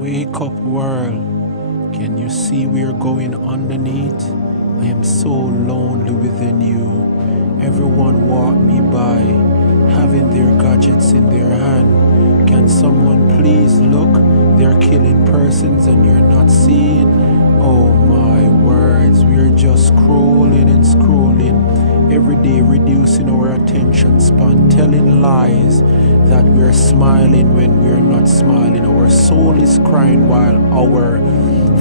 Wake up, world. Can you see we're going underneath? I am so lonely within you. Everyone walk me by, having their gadgets in their hand. Can someone please look? They're killing persons and you're not seeing. Oh my words, we're just scrolling and scrolling. Every day reducing our attention span, telling lies that we're smiling when we're not smiling. Our soul is crying while our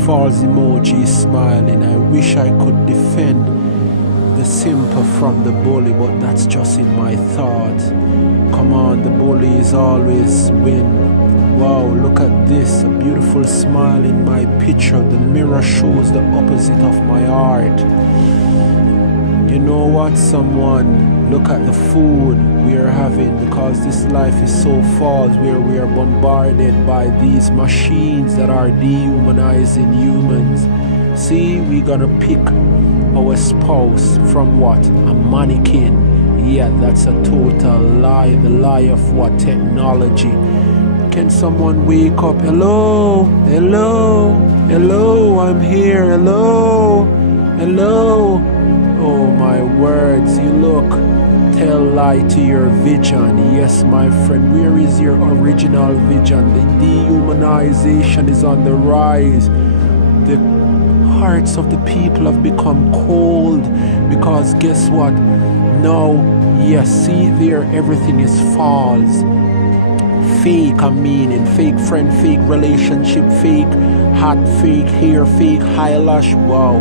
false emoji is smiling. I wish I could defend the simple from the bully, but that's just in my thought. Come on, the bully is always win. Wow, look at this, a beautiful smile in my picture. The mirror shows the opposite of my art. You know what, someone? Look at the food we are having, because this life is so false, where we are bombarded by these machines that are dehumanizing humans. See, we're gonna pick our spouse from what? A mannequin. Yeah, that's a total lie. The lie of what? Technology. Can someone wake up? Hello? Hello? Hello? I'm here. Hello? Hello? Oh my words, you look. Tell lie to your vision. Yes, my friend, where is your original vision? The dehumanization is on the rise. The hearts of the people have become cold, because guess what? Now, yes, see there, everything is false. Fake a meaning, fake friend, fake relationship, fake hat, fake hair, fake eyelash. Wow,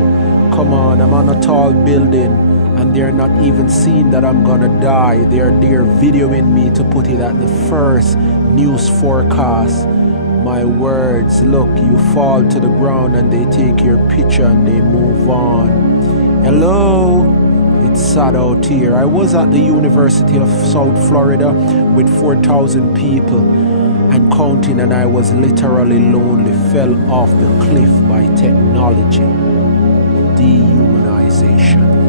come on, I'm on a tall building and they're not even seeing that I'm gonna die. They're videoing me to put it at the first news forecast. My words, look, you fall to the ground and they take your picture and they move on. Hello? It's sad out here. I was at the University of South Florida with 4,000 people and counting, and I was literally lonely, fell off the cliff by technology. Dehumanization.